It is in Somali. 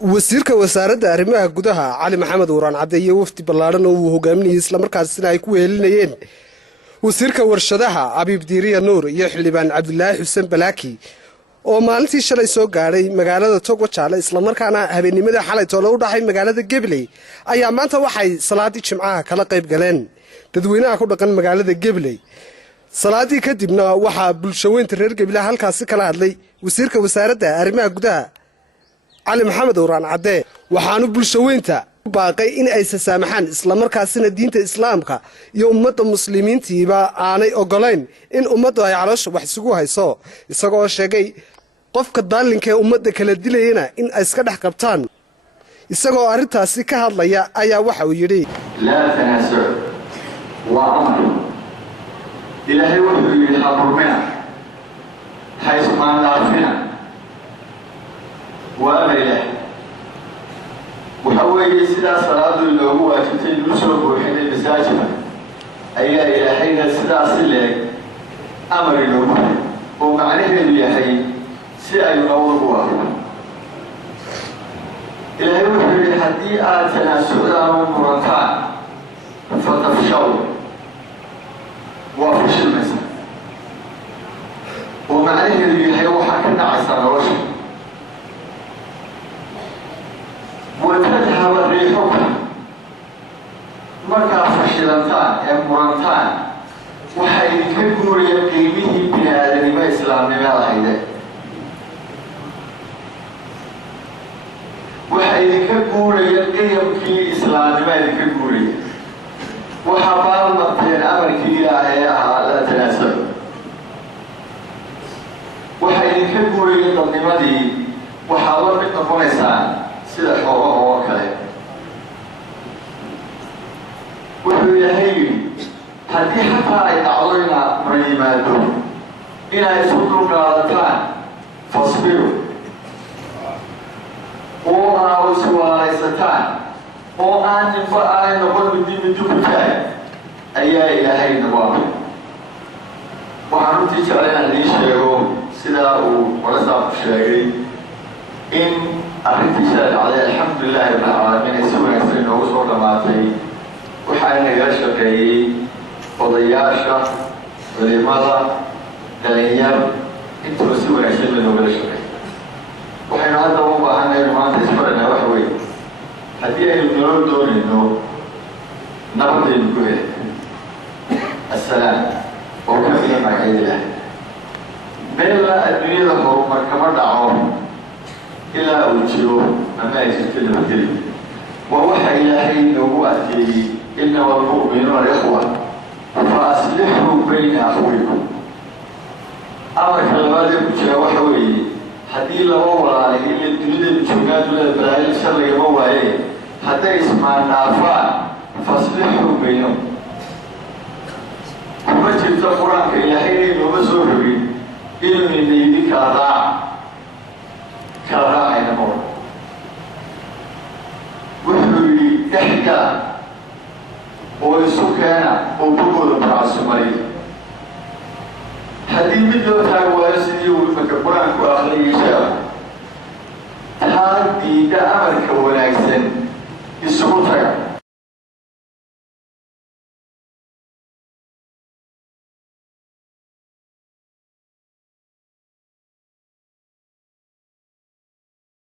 wasiirka wasaaradda arrimaha gudaha Cali Maxamed Waraan Cabdi wafdi ballaaran oo uu hogaaminayay isla markaasina ay ku weelinayeen wasiirka warshadaha Abiib Diiriya Nuur iyo xildhibaan Cabdullaahi Xuseen Balaaki oo maalintii shalay soo gaaray magaalada Togwajaale isla markaana habeenimada xalay toolo u dhaxay magaalada Gabley ayaa maanta waxay salaadii Jimcaha kala qayb galeen dadweynaha ku dhaqan magaalada Gabley salaadii kadibna waxa bulshaweynta reer Gabley halkaas kala hadlay wasiirka wasaaradda arrimaha gudaha Cali Maxamed Waraan Cabdi waxaanu bulshaweynta baaqay in ay saamaxaan isla markaasina diinta islaamka iyo ummadda muslimiintiiba aanay ogolayn in ummaddu ay caloosha wax isugu hayso isagoo sheegay qofka daalinka ee ummadda kala dilayna in ay iska dhex qabtaan isagoo arintaasi ka hadlaya ayaa waxa uu yiri la tanaasu wa amr ilaahay wuxuu yiri xaqurmina haysmaan laafina وأمره وحوي سيدا صلاة اللوغو واتتين نسوه وحين المساجمة أي إلهينا سيدا صلي أمر اللوغو ومعنيه اليحي سيئا ينوضوا إلهي وحي حدي آتنا سؤال ومرتان فتفشوا وفش المسا ومعنيه اليحي وحكنا عسى رشد وتذهب ريحكم مركا فشلتان مرتان waxay ka guuriyeen qiimihii bini'aadanimada islaamnimada ahayd waxay ka guuriyeen qiyamkii islaamnimada ka guuriyeen waxa baalmarteen amarkii ilaahay ahaa la tanaasub waxay ka guuriyeen dadnimadii waxa la mid noqonaysaa sida xoolaha oo kale wuxuu yahay haddii xataa ay dhacdo inaad mar yimaado inay isu dulqaadataan fasbiru oo aad iswaaleysataan oo aan ninba aanay noqon midi ku tahay ayaa ilaahay nagu amray waxaan runtii jeclay inaan idiin sheego sidaa uu walasaabku sheegay in arrintii shalay dhacday alxamdulillahi rabbil caalamiin ay si wanaagsan inoogu soo dhammaatay waxaa nagala shaqeeyey odayaasha culimada dhalinyar intuba si wanaagsan bay noogala shaqeeyey waxaynu hadda u baahanay inu maanta isbaranaa waxa weeye haddii aynu nolol doonayno nabadaynu ku helay assalaam oo ka mida magacyada ilaahay meella adduunyada horumar kama dhaco إلا أوجهه أما يستلم الدين ووحى إلهي نبوءته إنما المؤمنون إخوة فأصلحوا بين أخويكم أما كلمات بجاء وحوي حتى لو ولا اللي تريد بجمعات ولا بلاي شر يبوه حتى يسمع النافع فأصلحوا بينهم وما جبت القرآن إلهي نبسوه به إلمي ليدك أضاع كراعي نمور وحلوي إحدى ويسوكانا وبقول برأس مريض هذه مدة تاقوى سيدي والمكبران وآخرين شاب هذه دا أمرك وناكسن يسوكتك